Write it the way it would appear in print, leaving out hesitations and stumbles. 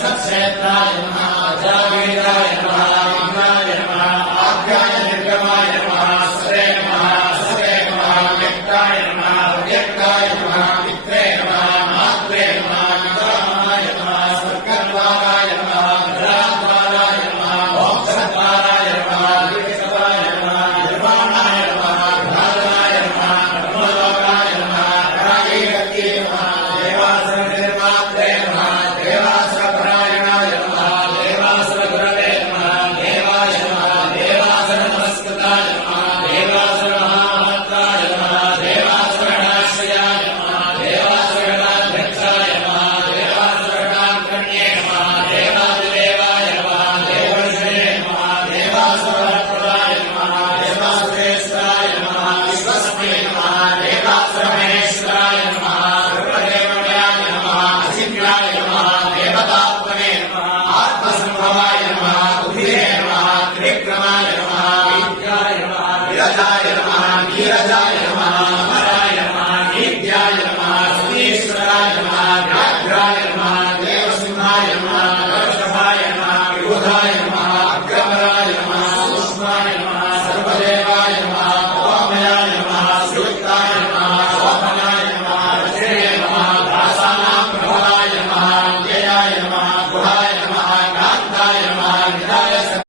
सत्क्षेत्राय नमः अजावीराय नमः विघ्नाय नमः आद्याय निर्गमाय नमः सरे नमः सरे नमः व्यक्ताय नमः व्यक्ताय नमः मित्रे नमः मात्रे नमः पितामहाय नमः स्वर्गद्वाराय नमः घराद्वाराय नमः मोक्षद्वाराय नमः दिव्यसभाय नमः निर्वाणाय नमः घराय नमः ब्रह्मलोकाय नमः रायगत्ये नमः देवासुर निर्मात्रे नमः देवासुरपरायणाय नमः देवासुरगुरवे नमः देवाय नमः देवासुर नमस्कृताय नमः देवासुर महामन्त्राय नमः देवासुरणाश्रयाय नमः देवासुरणाध्यक्षाय नमः देवासुरणाग्रण्ये नमः देवादिदेवाय नमः देवऋषये नमः देवासुरप्रदाय नमः देवासुरेश्वराय नमः विश्वस्मै नमः देवासुरमहेश्वराय नमः सर्वदेवमयाय नमः अचिन्याय नमः देवतात्मने नमः आत्मसंभवाय नमः उभिरे नमः त्रिविक्रमाय नमः विद्याय नमः विरजाय नमः नीरजाय